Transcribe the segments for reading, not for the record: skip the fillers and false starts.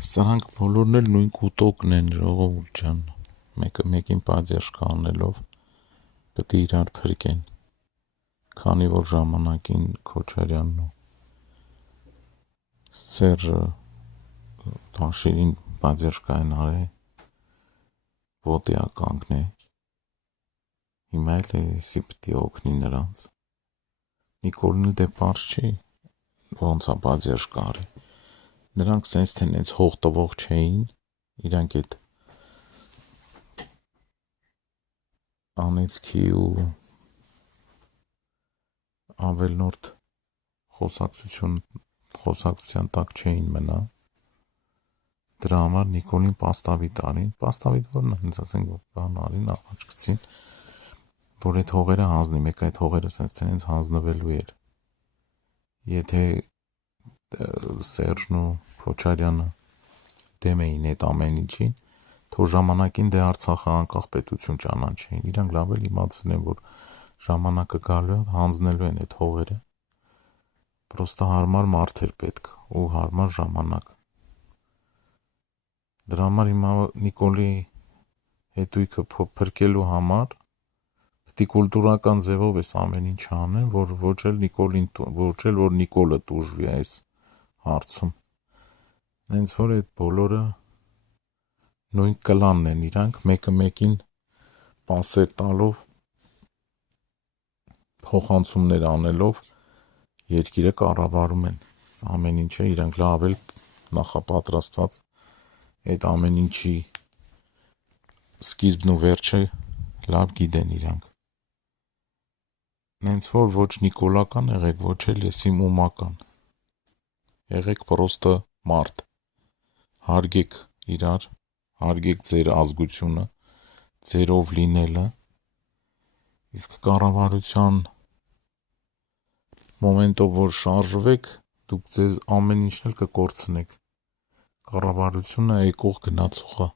Սրանք բոլորն էլ նույն կուտոկն են, ժողովուրդ ջան, մեկը մեկին պատերժ կանելով պետք է իրար փրկեն, քանի որ ժամանակին Քոչարյանն ու Սերժը Տաշիրին պատերժ կային արել, ոտի կանգնե, հիմա էլ էսի պետք է օգնի նրանց, Նիկոլն էլ դե պարզ չի, ոնց է պատերժ կարի, նրանք սենց թե նենց հող տվող չէին, իրանք էդ անեծքի ու ավելնորդ խոսակցության տակ չէին մնա, դրա համար Նիկոլին պաստավիտ արին, պաստավիտ որն է, հենց ասենք բան արին, առաջ գցին, որ այդ հողերը հանձնի, մեկ այդ հողերը սենց թե նենց հանձնվելու էր, եթե Սերժն ու Քոչարյանը դեմ էին այդ ամեն ինչին, թող ժամանակին դե Արցախը անկախ պետություն ճանաչեին, իրանք լավ էլ իմացել են, որ ժամանակը գալու է, հանձնելու են այդ հողերը, պրոստը հարմար մարդ էր պետք ու հարմար ժամանակ, դրա համար հիմա Նիկոլի հետույքը փրկելու համար պետք է կուլտուրական ձևով էս ամեն ինչ անեն, որ ոչ էլ որ Նիկոլը տուժվի այս հարցում, հենց որ այդ բոլորը նույն կլանն են իրանք, մեկը մեկին պասեր տալով, փոխանցումներ անելով երկիրը կառավարում են, ամեն ինչը իրանք լավ էլ նախապատրաստված, այդ ամեն ինչի սկիզբն ու վերջը լավ գիտեն իրանք, հենց որ ոչ Նիկոլական եղեք, ոչ էլ եսիմ ումական, եղեք պրոստը մարդ, հարգեք իրար, հարգեք ձեր ազգությունը, ձերով լինելը, իսկ կառավարության մոմենտով որ շարժվեք, դուք ձեզ ամեն ինչն էլ կկորցնեք, կառավարությունը եկող գնացողը,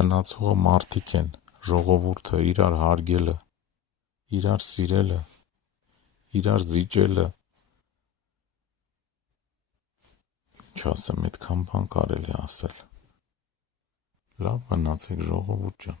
մնացողը մարդիկ են, ժողովուրդը, իրար հարգելը, իրար սիրելը, իրար զիջելը, ինչ ասեմ, այդքան բան կարելի ասել, լավ մնացեք ժողովուրդ ջան.